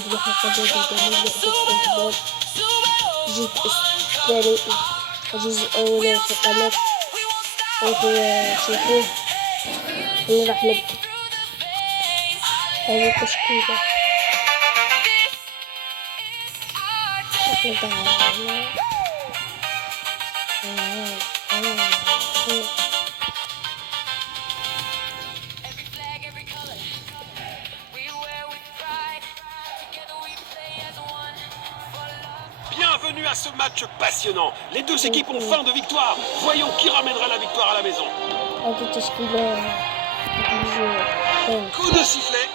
بحقيقة جميلة جدا. جيت اشتري الجزء الأول في قناة شوفوه. راح نبدأ هذه التشكيلة. Bienvenue à ce match passionnant. Les deux équipes ont faim de victoire. Voyons qui ramènera la victoire à la maison. Coup de sifflet.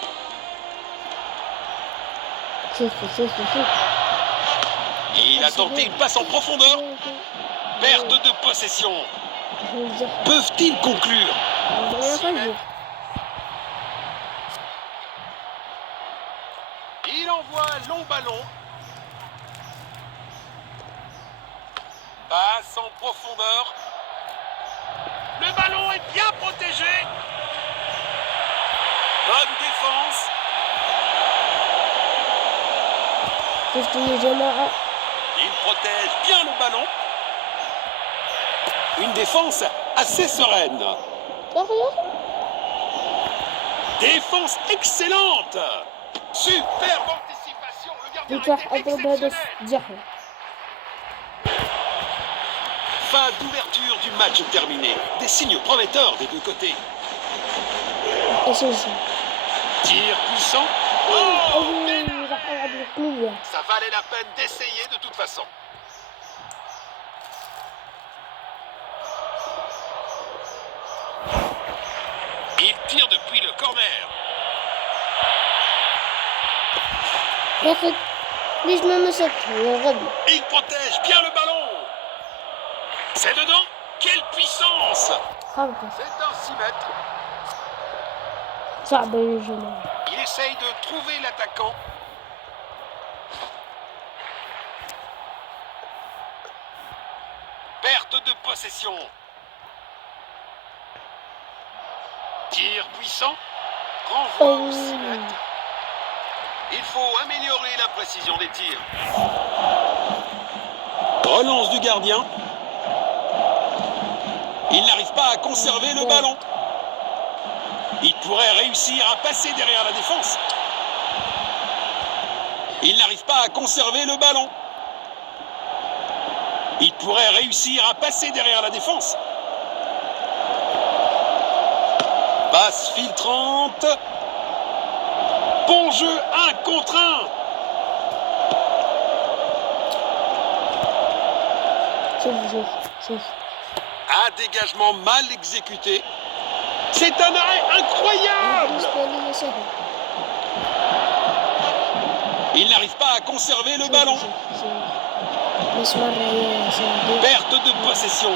Il a tenté une passe en profondeur. Perte de possession. Peuvent-ils conclure? Il envoie un long ballon. Passe en profondeur. Le ballon est bien protégé. Bonne défense. Il protège bien le ballon. Une défense assez sereine. Défense excellente. Superbe anticipation. Le gardien est exceptionnel. Phase d'ouverture du match terminé. Des signes prometteurs des deux côtés. Tir puissant. Oh, ça valait la peine d'essayer de toute façon. Il tire depuis le corner. Il protège bien le ballon. C'est dedans. Quelle puissance. C'est un 6 mètres. Il essaye de trouver l'attaquant. Perte de possession. Tir puissant. Renvoi au 6 mètres. Il faut améliorer la précision des tirs. Relance du gardien. Il n'arrive pas à conserver le ballon. Il pourrait réussir à passer derrière la défense. Il n'arrive pas à conserver le ballon. Il pourrait réussir à passer derrière la défense. Passe filtrante. Bon jeu, 1 contre 1. Un dégagement mal exécuté. C'est un arrêt incroyable. Il n'arrive pas à conserver le ballon. Perte de possession.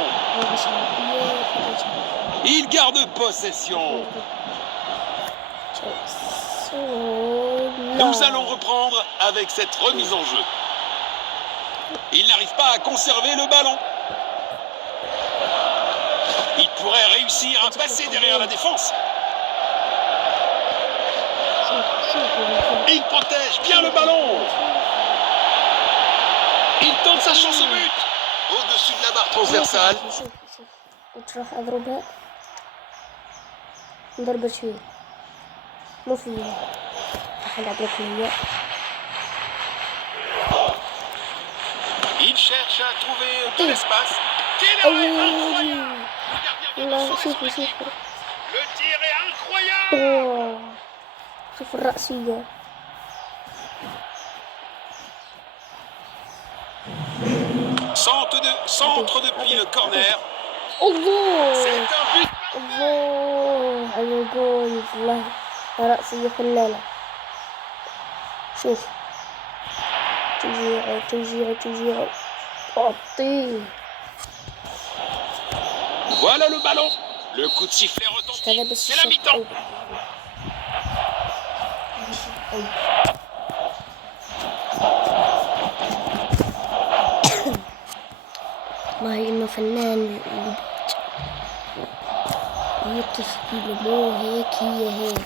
Il garde possession. Nous allons reprendre avec cette remise en jeu. Il n'arrive pas à conserver le ballon. Il pourrait réussir à passer derrière la défense. Il protège bien le ballon. Il tente sa chance au but. Au-dessus de la barre transversale. Il cherche à trouver de l'espace. Quel arrêt incroyable. Le tir est incroyable. Centre depuis le corner. C'est un but. Voilà le ballon. Le coup de sifflet retentit. C'est la mi-temps. والله إنه فنان. هي التشكيلة مو هيك، هي هيك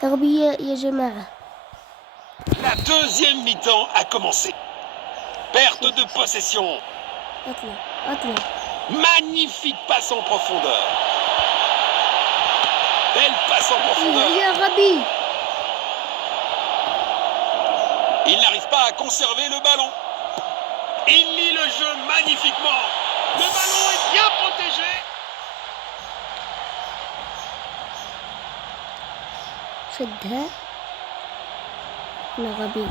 تغبية يا جماعة. La deuxième mi-temps a commencé. Perte de possession. اطلع اطلع. Magnifique passe en profondeur. Belle passe en profondeur. يا غبي. Il n'arrive pas à conserver le ballon. Il lit le jeu magnifiquement. Le ballon est bien protégé. شدها. يا غبي.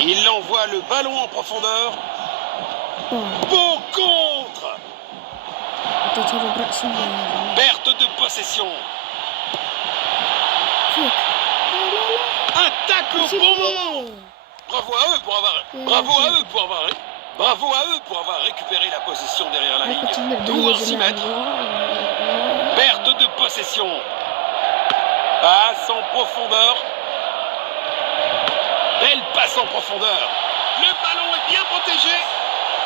Il envoie le ballon en profondeur. Beau contre. تجرب برأسي. Perte de possession. فيك. Un tacle au bon moment. Bravo à eux pour avoir récupéré la possession derrière la ligne. D'où un 6 mètres. Perte de possession. Passe en profondeur. Belle passe en profondeur. Le ballon est bien protégé.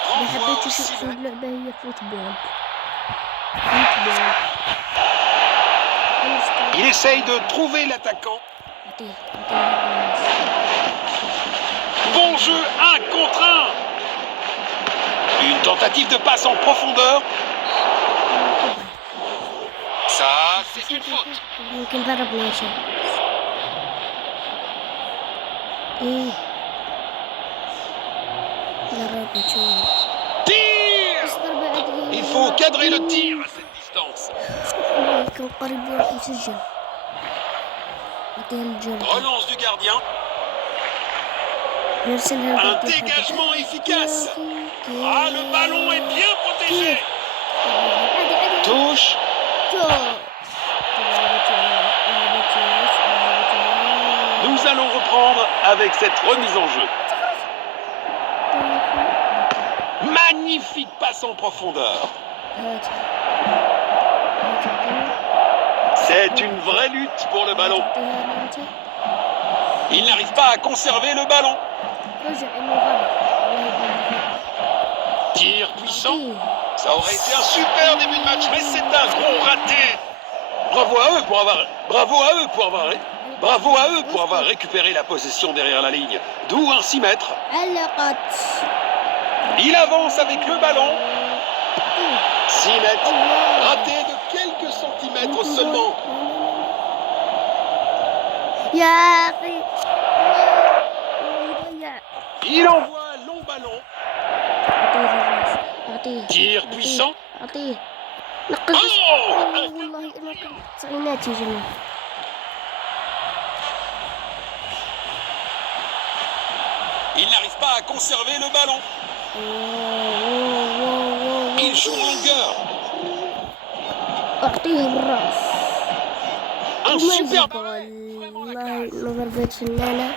ما Renvoi au حبيتش 6 في mètres. اللعبة هي فوتبول. Il essaye de trouver l'attaquant. Bon jeu, 1 contre 1. Une tentative de passe en profondeur. Ça, c'est une faute. يمكن ضربنا شيء. ايه ضربنا شوي. Tir. بس ضربة عادية. Il faut cadrer le tir à cette distance. كان قريب يروح يسجل. بعدين الجول. Relance du gardien. يرسلها Un للجول. dégagement efficace. Ah, le ballon est bien protégé. عادي. Touche. Nous allons reprendre avec cette remise en jeu. Magnifique passe en profondeur. C'est une vraie lutte pour le ballon. Il n'arrive pas à conserver le ballon. Tir puissant. Ça aurait été un super début de match, mais c'est un gros raté. Bravo à eux pour avoir récupéré la possession derrière la ligne. D'où un 6 mètres. Il avance avec le ballon. 6 mètres. Raté de quelques centimètres seulement. Il envoie un long ballon. Tir puissant. والله انا كنت تسعينات يا جماعه. Il n'arrive pas à conserver le ballon. Il joue en longueur. اعطيه بالراس. Un super والله ما ضربت فنانه.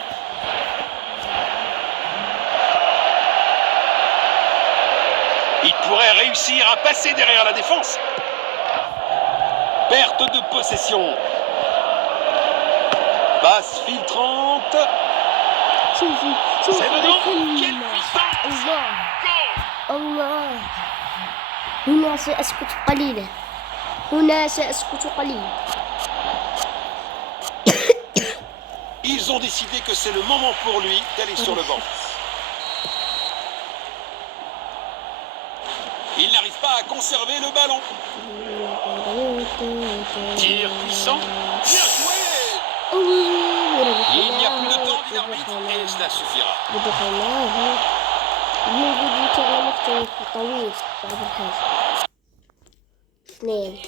Il pourrait réussir à passer derrière la défense. Perte de possession. Passe filtrante. شوفي C'est dedans. Quelle puissance. Goal. الله. هنا سأسكت قليلا. هنا سأسكت قليلا. Ils ont décidé que c'est le moment pour lui d'aller sur le banc. Il n'arrive pas à conserver le ballon. Tir puissant. Bien joué. Il n'y a plus de temps, dit l'arbitre, et cela suffira. طويل بعد الحاجة. 2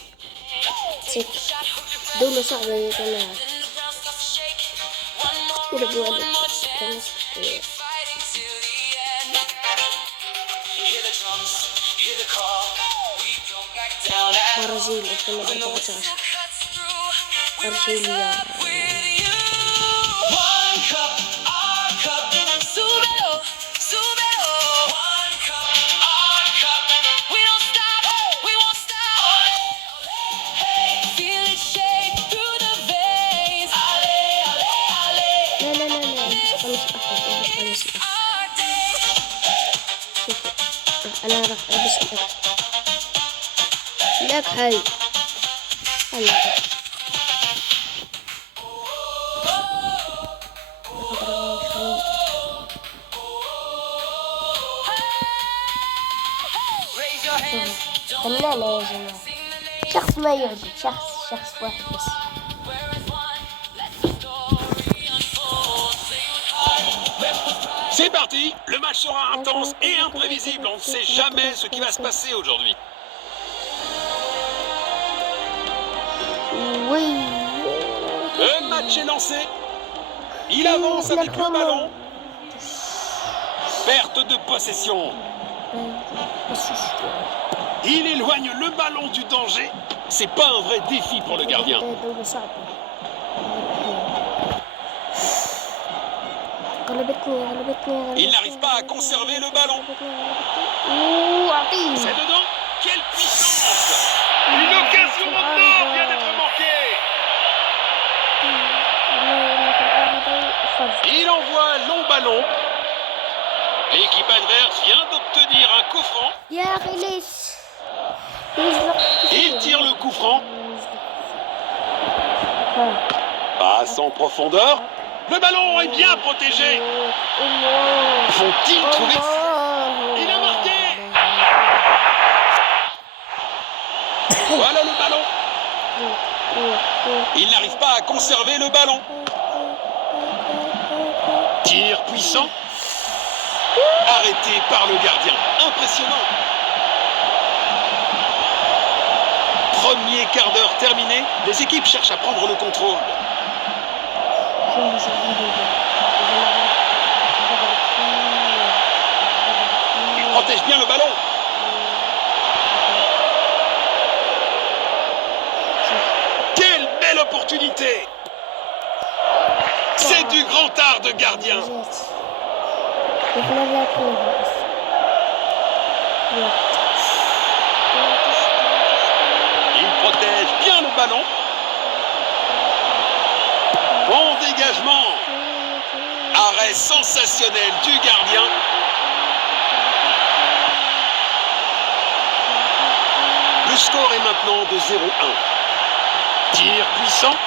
0. دولة صعبة يا جماعة. برازيل 2014. أرجيليا. أنا راح ألبس لك هاي هلا فنانة يا جماعة، شخص ما يعجب، شخص واحد بس. C'est parti, le match sera intense et imprévisible, on ne sait jamais ce qui va se passer aujourd'hui. Oui. Le match est lancé. Il avance avec le ballon. Perte de possession. Il éloigne le ballon du danger. C'est pas un vrai défi pour le gardien. Il n'arrive pas à conserver le ballon. C'est dedans. Quelle puissance! Une occasion en or vient d'être manquée. Il envoie un long ballon. L'équipe adverse vient d'obtenir un coup franc. Il tire le coup franc. Passe en profondeur. Le ballon est bien protégé. Vont-ils trouver? Il a marqué. Voilà le ballon. Il n'arrive pas à conserver le ballon. Tir puissant. Arrêté par le gardien. Impressionnant. Premier quart d'heure terminé. Les équipes cherchent à prendre le contrôle. Il protège bien le ballon. Quelle belle opportunité! C'est du grand art de gardien. Il protège bien le ballon. Bon dégagement. Arrêt sensationnel du gardien. Le score est maintenant de 0-1. Tir puissant.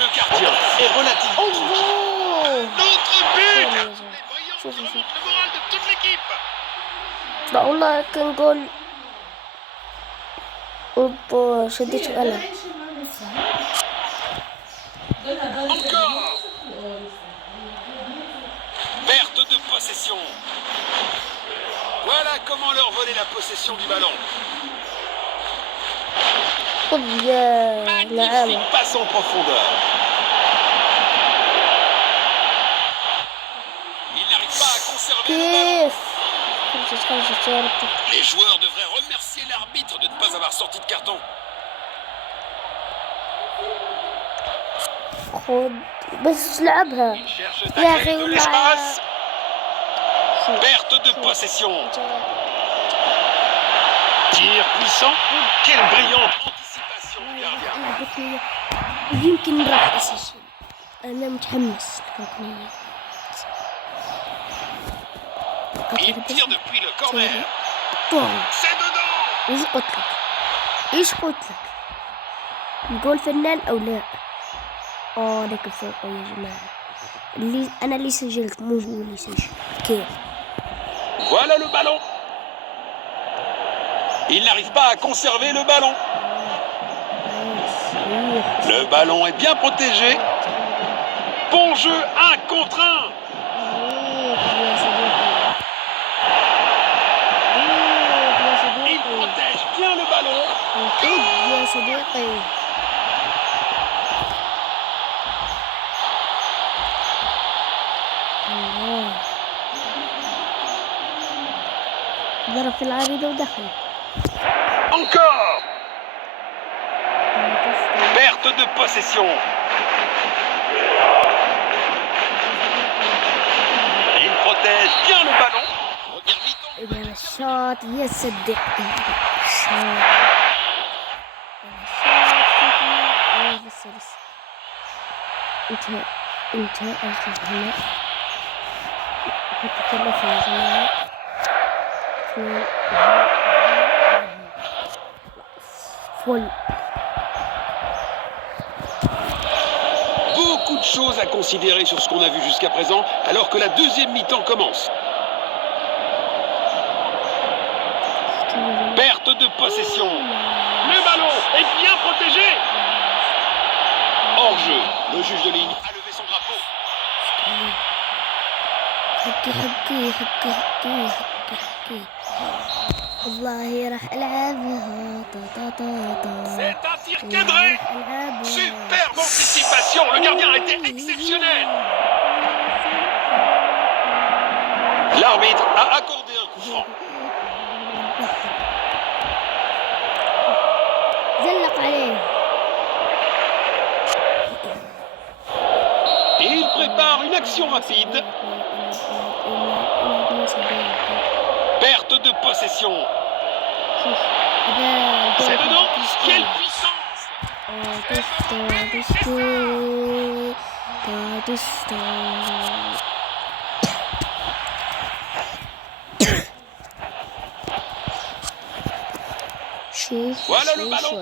Le gardien est relativement tranquille. Notre but. C'est brillant, ça remonte le moral de toute l'équipe. والله كان جول. اوبا شديت القلم. Encore. Perte de possession. Voilà comment leur voler la possession du ballon. خذ يا نعم. Magnifique passe en profondeur. Il n'arrive pas à conserver le ballon. Les joueurs devraient remercier l'arbitre de ne pas avoir sorti de carton. خذ بس لعبها Il cherche يا à أخي gagner de والله. l'espace. Perte de possession. Tir puissant. Quelle brillante anticipation du gardien. أنا قلت له يمكن راح أسجل. أنا متحمس. Il tire depuis le corner. C'est dedans. إيش قلت لك؟ إيش قلت لك؟ نقول فنان أو لا؟ لك فوق يا جماعة. أنا اللي سجلت مو هو اللي سجل. كيف؟ Voilà le ballon. Il n'arrive pas à conserver le ballon. Le ballon est bien protégé. Bon jeu, 1 contre 1. Il protège bien le ballon. يا صديقي. ضرب في العارضة ودخل. Encore. Perte de possession. Il protège bien le ballon. Première mi-temps. إذا الشاط يا صديقي. بس انت أجل هنا. حط التلفون يا جماعة. فول. Beaucoup de choses à considérer sur ce qu'on a vu jusqu'à présent, alors que la deuxième mi-temps commence. Perte de possession. Le ballon est bien protégé. Hors-jeu. Le juge de ligne a levé son drapeau. C'est un tir cadré. Superbe anticipation. Le gardien a été exceptionnel. L'arbitre a accordé un coup franc. Et il prépare une action rapide. Perte de possession. C'est dedans. Quelle puissance. Voilà le ballon.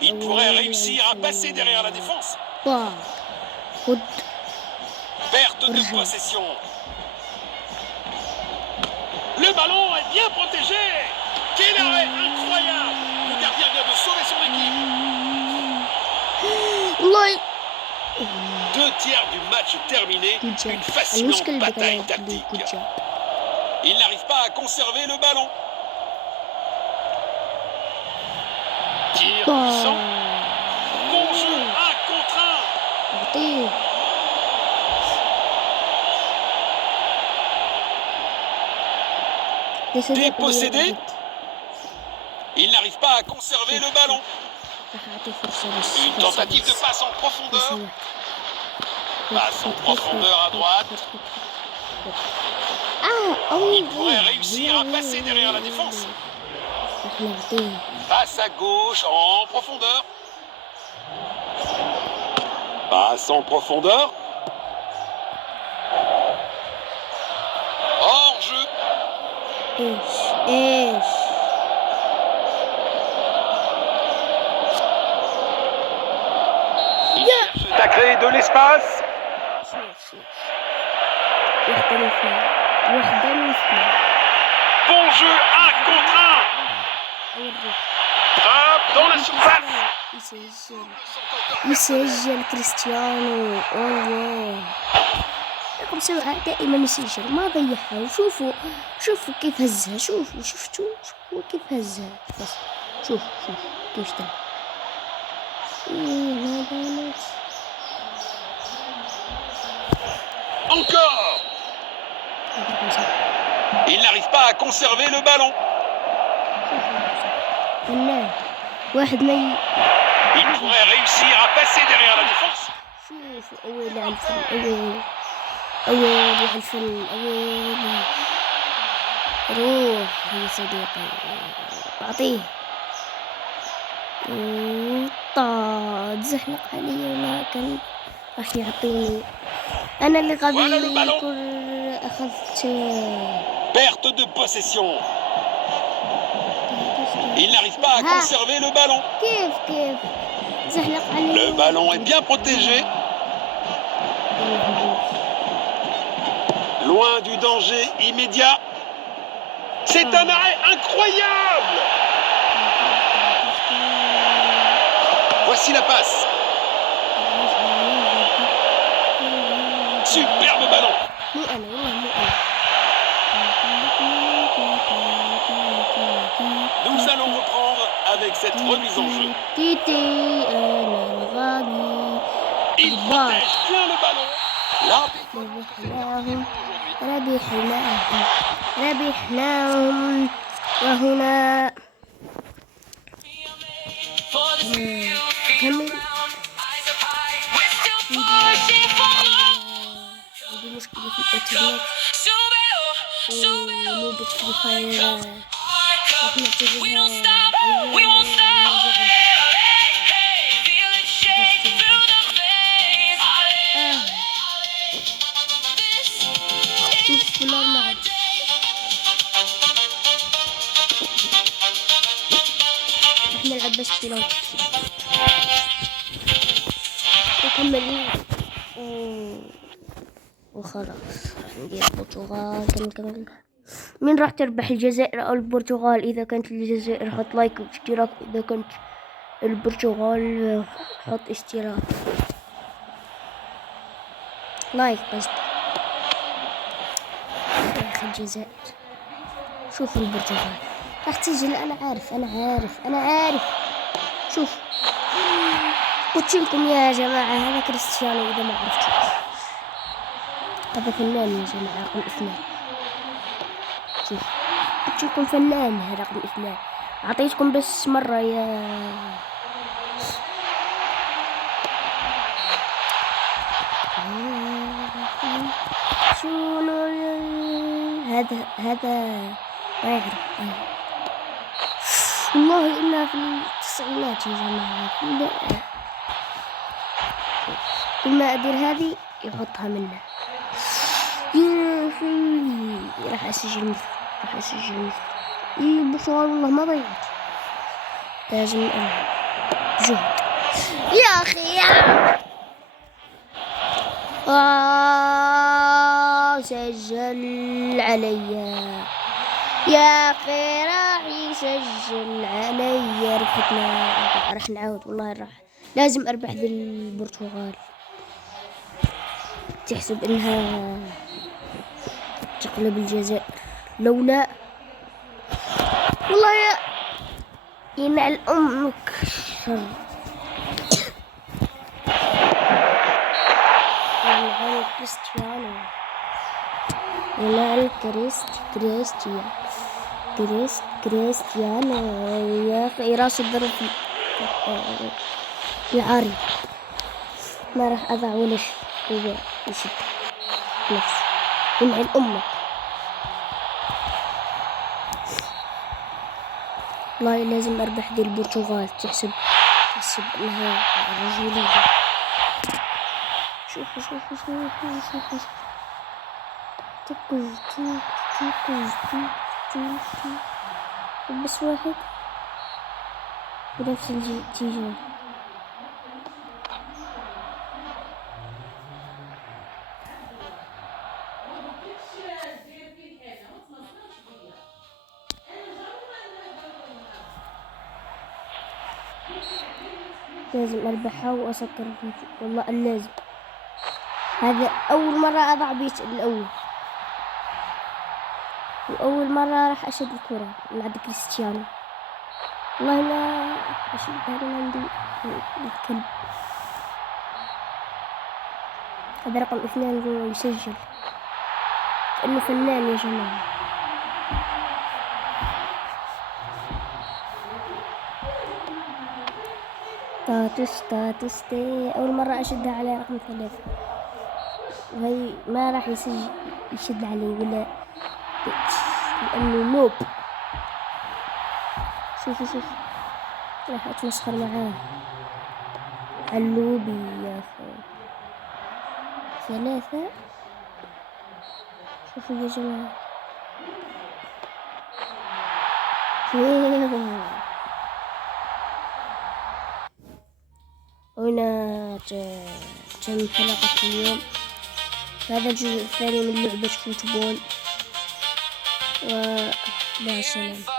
Il pourrait réussir à passer derrière la défense. Perte de possession. Le ballon est bien protégé. Quel arrêt incroyable. Le gardien vient de sauver son équipe. 2 tiers du match terminé. Une fascinante bataille tactique. Il n'arrive pas à conserver le ballon. Tir puissant. Bon jeu, 1 contre 1. Dépossédé. Il n'arrive pas à conserver le ballon. Une tentative de passe en profondeur. Passe en profondeur à droite. Il pourrait réussir à passer derrière la défense. Passe à gauche en profondeur. Passe en profondeur. Hors-jeu. Il a créé de l'espace. Bon jeu, 1 contre 1. Frappe dans la surface. يسجل كريستيانو. الله رقم 7 دائما يسجل ما ضيعها. وشوفوا كيف هزها. شفتوا كيف هزها. بس شوف كيف اشتغل. Encore. Il n'arrive pas à conserver le ballon. Il pourrait réussir à passer derrière la défense. روح يا صديقي. أعطيه. تزحلق علي وما كان راح يعطيني. أنا اللي غبي. أخذت. Perte de possession. Il n'arrive pas à conserver le ballon. كيف زحلق علي. Le ballon est bien protégé. Loin du danger immédiat. C'est un arrêt incroyable. Voici la passe. Superbe ballon. Nous allons reprendre avec cette remise en jeu. Il protège bien le ballon. ربحناهم وهنا كمل. عندي مشكلة في الانترنت ونوبة فري فاير. نلعب بس بلون نكمل وخلاص. ندير البرتغال كمل مين راح تربح الجزائر أو البرتغال؟ إذا كانت الجزائر حط لايك واشتراك، إذا كانت البرتغال حط اشتراك لايك قصدي. يا أخي الجزائر، شوفوا البرتغال راح تسجل. أنا عارف. شوف قلت لكم يا جماعة، هذا كريستيانو إذا ما عرفتوش، هذا فنان يا جماعة رقم 2. شوف قلت لكم فنان رقم 2. أعطيتكم بس مرة يا شنو هذا ما يعرف. والله إنها في التسعينات يا جماعة. كل ما أدير هذه يحطها منه. راح أسجل مثل البرتغال. والله ما ضيعت، لازم جهد يا أخي. سجل علي يا أخي، راح يسجل علي. ربحتنا، راح نعاود والله. راح لازم أربح ذي البرتغال. تحسب إنها تقلب الجزائر لولا والله ينعل أمك شر. ينعل كريستيانو، ينعل كريستيانو يا أخي. راس الضرب في العاري. ما راح أضع ولا شيء يشد نفسه. ينعل أمك والله. لازم أربح دي البرتغال. تحسب إنها رجولية. شوفوا بس واحد بنفس الاتجاه. لازم أربحها وأسكر والله اللازم. هذا أول مرة أضع بيت الأول، وأول مرة راح أشد الكرة من عند كريستيانو. والله لا أشدها من عندي الكلب. هذا رقم 2 هو يسجل إنه فنان يا جماعة. تاتوس أول مرة أشدها على رقم 3، وهي ما راح يشد علي ولا لأنه نوب. شوف راح أتمسخر معاه. علوبي يا أخي 3. شوفوا يا جماعة هنا تم حلقة اليوم. هذا الجزء الثاني من لعبة فوتبول، ومع السلامة.